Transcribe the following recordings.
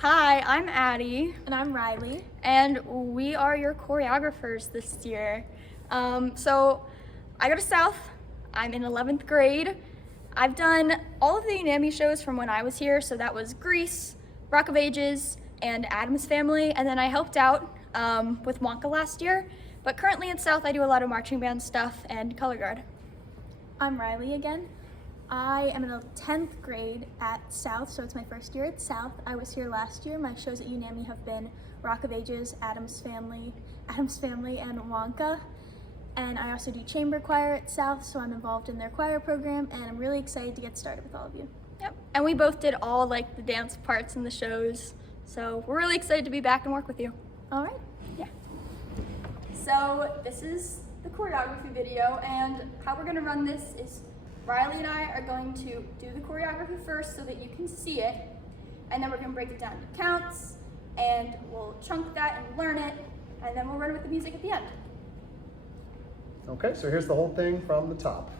Hi, I'm Addie. And I'm Riley. And we are your choreographers this year. So I go to South. I'm in 11th grade. I've done all of the UNAMI shows from when I was here. So that was Grease, Rock of Ages, and Addams Family. And then I helped out with Wonka last year. But currently at South, I do a lot of marching band stuff and color guard. I'm Riley again. I am in the 10th grade at South, so it's my first year at South. I was here last year. My shows at UNAMI have been Rock of Ages, Addams Family, and Wonka. And I also do chamber choir at South, so I'm involved in their choir program, and I'm really excited to get started with all of you. Yep, and we both did all like the dance parts in the shows, so we're really excited to be back and work with you. All right. Yeah. So this is the choreography video, and how we're gonna run this is Riley and I are going to do the choreography first so that you can see it, and then we're gonna break it down to counts, and we'll chunk that and learn it, and then we'll run with the music at the end. Okay, so here's the whole thing from the top.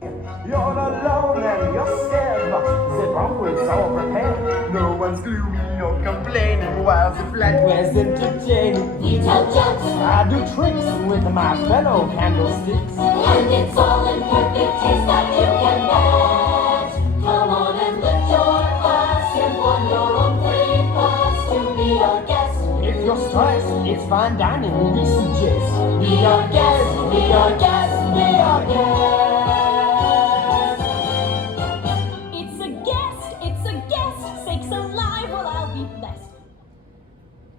You're alone and you're scared, but the banquet's all prepared. No one's gloomy or complaining while the banquet's entertaining. We tell jokes, I do tricks with my fellow candlesticks. and it's all in perfect taste that you can bet. Come on and lift your glass, you've won your own free pass to be our guest. If you're stressed, it's fine dining we suggest. Be our guest, be our guest, be our guest. It's a guest, sakes alive, well I'll be blessed.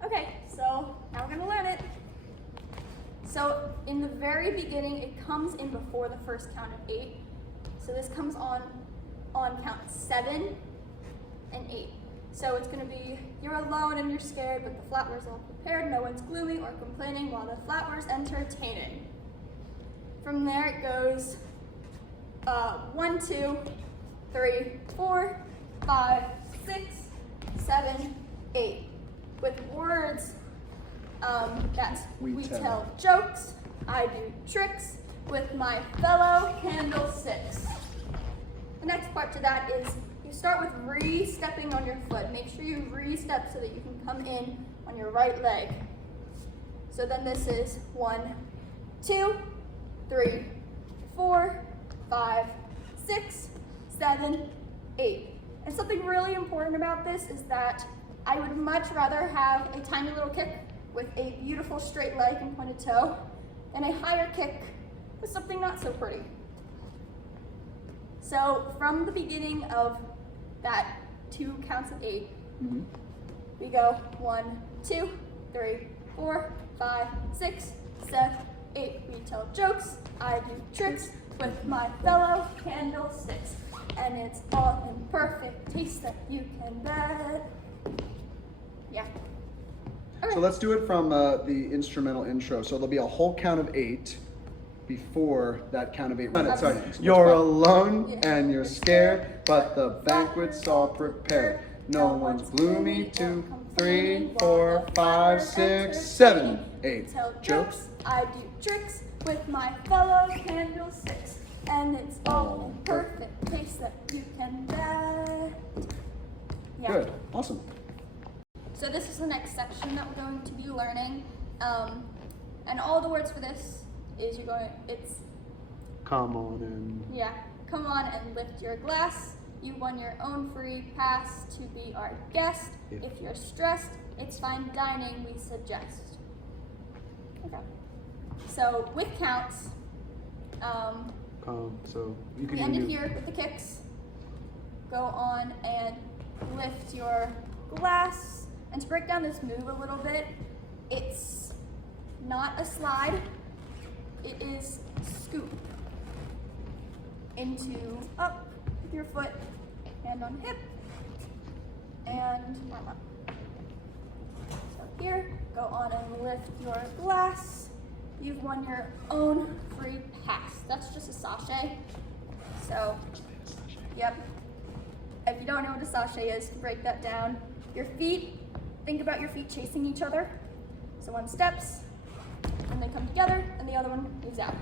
Okay, so now we're gonna learn it. So in the very beginning, it comes in before the first count of 8. So this comes on count 7 and 8. So it's gonna be, you're alone and you're scared, but the flatware's all prepared. No one's gloomy or complaining while the flatware's entertaining. From there it goes 1, 2, 3, 4, 5, 6, 7, 8. With words, that's we tell jokes, I do tricks with my fellow candlesticks. The next part to that is you start with re-stepping on your foot. Make sure you re-step so that you can come in on your right leg. So then this is 1, 2, 3, 4, 5, 6, 7, 8. And something really important about this is that I would much rather have a tiny little kick with a beautiful straight leg and pointed toe than a higher kick with something not so pretty. So from the beginning of that 2 counts of 8, we go 1, 2, 3, 4, 5, 6, 7, 8. We tell jokes, I do tricks with my fellow candlesticks, and it's all in perfect taste that you can bet. Yeah. So let's do it from the instrumental intro. So there'll be a whole count of 8 before that count of 8. Sorry. You're alone and you're scared, but the banquet's all prepared. No one's gloomy. 2, 3, 4, 5, 6, 7, 8. Tell jokes, I do tricks with my fellow candlesticks, and it's all in perfect taste that you can bet. Yeah. Good. Awesome. So this is the next section that we're going to be learning, and all the words for this is it's Come on in. yeah, come on and lift your glass. You won your own free pass to be our guest. Yeah. If you're stressed, it's fine dining we suggest. Okay. So with counts, So you can we ended here with the kicks. Go on and lift your glass. And to break down this move a little bit, it's not a slide, it is scoop into up with your foot, hand on hip, and arm up. So here, go on and lift your glass. You've won your own free pass. That's just a sachet. So, yep. If you don't know what a sachet is, to break that down, your feet, think about your feet chasing each other. So one steps, and they come together, and the other one moves out.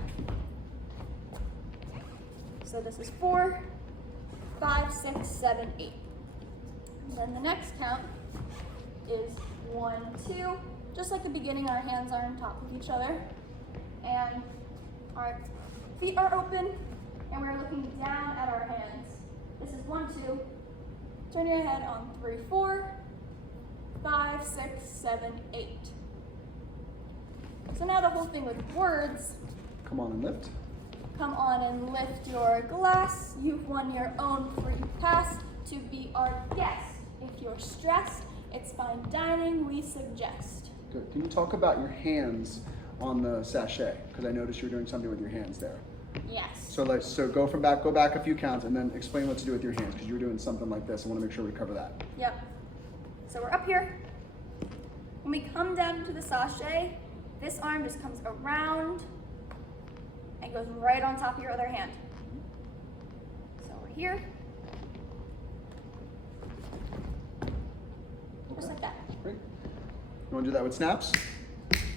So this is 4, 5, 6, 7, 8. Then the next count is 1, 2. Just like the beginning, our hands are on top of each other. And our feet are open, and we're looking down at our hands. This is 1, 2. Turn your head on 3, 4, 5, 6, 7, 8. So now the whole thing with words. Come on and lift. Come on and lift your glass. You've won your own free pass to be our guest. If you're stressed, it's fine dining we suggest. Good. Can you talk about your hands on the sachet? Because I noticed you were doing something with your hands there. Yes. So go back a few counts and then explain what to do with your hands because you were doing something like this. I want to make sure we cover that. Yep. So we're up here. When we come down to the sachet, this arm just comes around and goes right on top of your other hand. So we're here. Just like that. Great. You want to do that with snaps?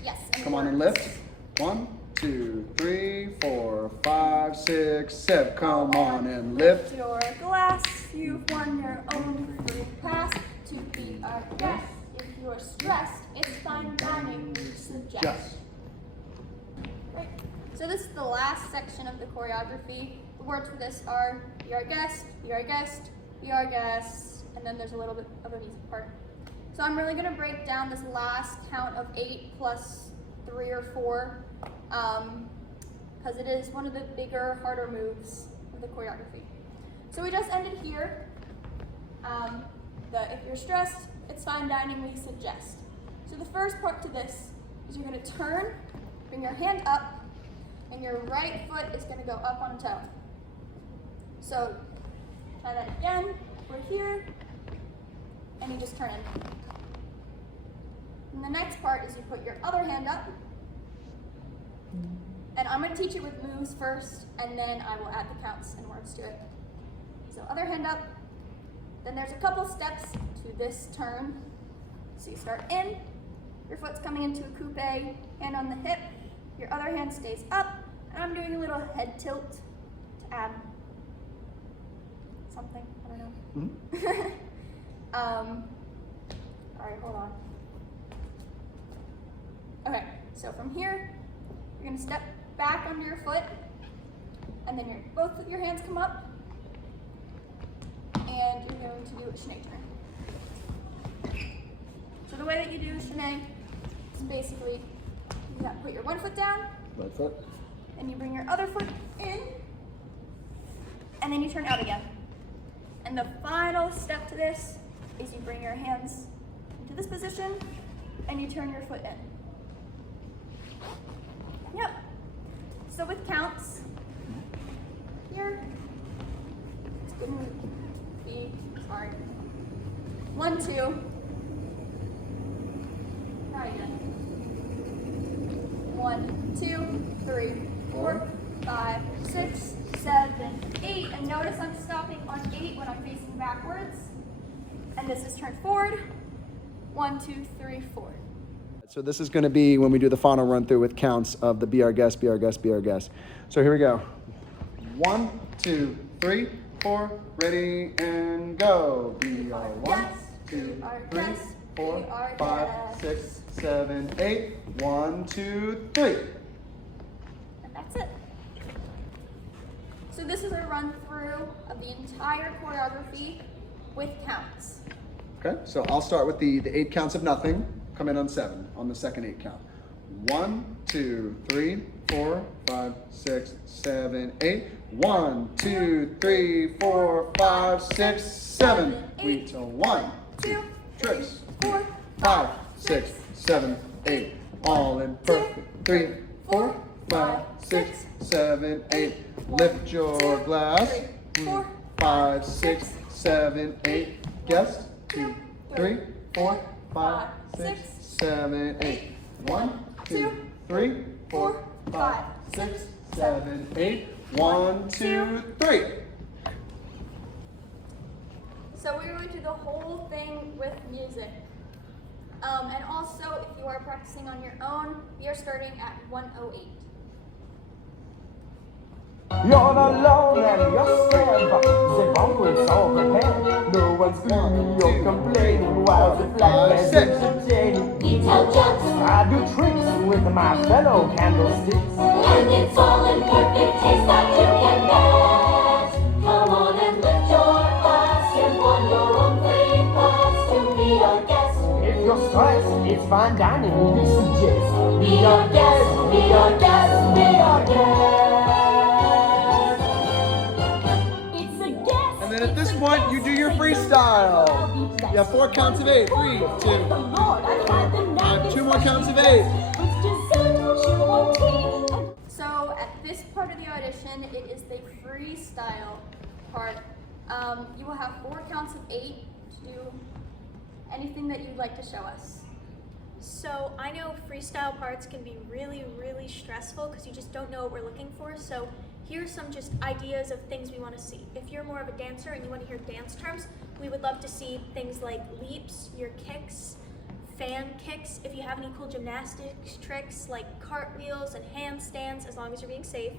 Yes. Come on and lift. 1, 2, 3, 4, 5, 6, 7. Come on and lift. Your glass. You've won your own free pass to be our guest. If you're stressed, it's fine dining we suggest. Just. Right. So this is the last section of the choreography. The words for this are be our guest, be our guest, be our guest, and then there's a little bit of a music part. So I'm really gonna break down this last count of 8 plus 3 or 4, because it is one of the bigger, harder moves of the choreography. So we just ended here. If you're stressed, it's fine dining we suggest. So the first part to this is you're gonna turn, bring your hand up, and your right foot is gonna go up on a toe. So try that again. We're here, and you just turn in. And the next part is you put your other hand up, and I'm gonna teach you with moves first, and then I will add the counts and words to it. So other hand up, then there's a couple steps to this turn. So you start in, your foot's coming into a coupe, hand on the hip, your other hand stays up, and I'm doing a little head tilt to add something, I don't know. Mm-hmm. All right, hold on. Okay, so from here, you're gonna step back under your foot, and then both of your hands come up, and you're going to do a Shanae turn. So the way that you do Shanae is basically, you gotta put your one foot down, Right foot. and you bring your other foot in, and then you turn out again. And the final step to this is you bring your hands into this position, and you turn your foot in. Yep. So with counts, here, it's going to be, 1, 2. Try again. 1, 2, 3, 4, 5, 6, 7, 8. And notice I'm stopping on 8 when I'm facing backwards. And this is turned forward. 1, 2, 3, 4. So this is going to be when we do the final run through with counts of the be our guest, be our guest, be our guest. So here we go. 1, 2, 3, 4. Ready and go. Be our 1, 2, 3, 4, 5, 6, 7, 8. 1, 2, 3. And that's it. So this is a run through of the entire choreography with counts. Okay, so I'll start with the 8 counts of nothing. Come in on 7 on the second 8 count. 1, 2, 3, 4, 5, 6, 7, 8. 1, 2, 3, 4, 5, 6, 7. We to 1, 2, tricks. 4, 5, 6, 7, 8. All in perfect. 3, 4, 5, 6, 7, 8. Lift your glass. 4, 5, 6, 7, 8. Guest. 2, 3, 4, 5, 6, 7, 8. 1, 2, 3, 4, 5, 6, 7, 8. 1, 2, 3. So we're going to do the whole thing with music. And also, if you are practicing on your own, we are starting at 108. You're alone and you're sad, but the wrong was all prepared. No one's gloomy or complaining while the flag is entertaining. We tell jokes, I do tricks with my fellow candlesticks. and it's all in perfect taste that you can bet. Come on and lift your glass. You've won your own free pass to be our guest. If you're stressed, it's fine dining, we suggest. Be our guest, be our guest, be our guest. It's a guest. And then at this point, you do your freestyle. You have 4 counts of 8. 3, 2. I have 2 more counts of 8. So at this part of the audition, it is the freestyle part. You will have 4 counts of 8 to do anything that you'd like to show us. So I know freestyle parts can be really, really stressful because you just don't know what we're looking for. So here's some just ideas of things we want to see. If you're more of a dancer and you want to hear dance terms, we would love to see things like leaps, your kicks, fan kicks. If you have any cool gymnastics tricks like cartwheels and handstands, as long as you're being safe.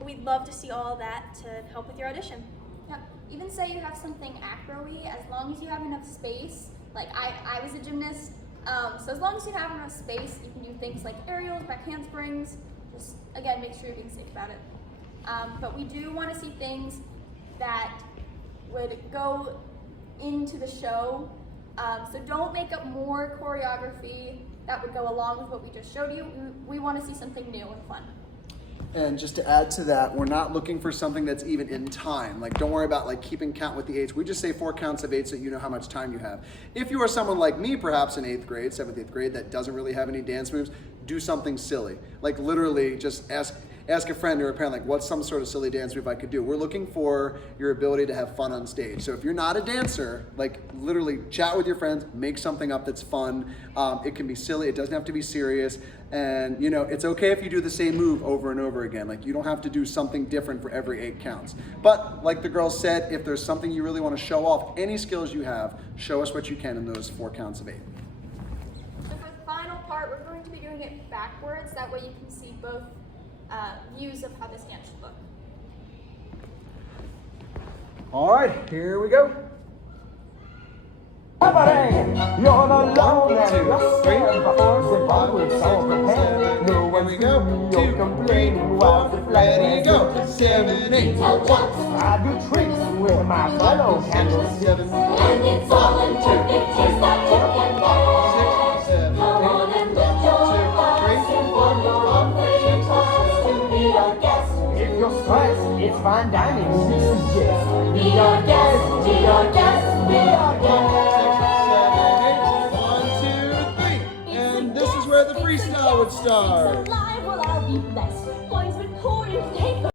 We'd love to see all that to help with your audition. Yeah. Even say you have something acro-y, as long as you have enough space. Like I was a gymnast, so as long as you have enough space, you can do things like aerials, back handsprings. Just again, make sure you're being safe about it. But we do want to see things that would go into the show. So don't make up more choreography that would go along with what we just showed you. We want to see something new and fun. And just to add to that, we're not looking for something that's even in time. Like, don't worry about like keeping count with the 8s. We just say 4 counts of 8 so you know how much time you have. If you are someone like me, perhaps in 8th grade, 7th, 8th grade, that doesn't really have any dance moves, do something silly. Like literally just ask a friend or a parent, like, what's some sort of silly dance move I could do? We're looking for your ability to have fun on stage. So if you're not a dancer, like literally chat with your friends, make something up that's fun. It can be silly, it doesn't have to be serious. And you know, it's okay if you do the same move over and over again. Like you don't have to do something different for every 8 counts. But like the girls said, if there's something you really want to show off, any skills you have, show us what you can in those 4 counts of 8. So for the final part, we're going to be doing it backwards. That way you can see both views of how this dance should look. All right, here we go. You're alone and you're 3, scared, but the ball is all prepared. No Here one's we go. gloomy 2, or 3, complaining while the 4. flag Ready to is go. entertaining. 7, 8. Tell jokes, I do tricks with my fellow 6, candlesticks. 7, 8. and it's all in perfect taste that you can bet. 6, 7, 8. Come on and lift your glass. You've won your own free pass to be our guest. If you're stressed, it's fine dining, we suggest. Be our guest, be our guest, be our guest. 1, 2, 3. And this is where the freestyle would start. Alive, well, I'll be blessed. Boys recording, take the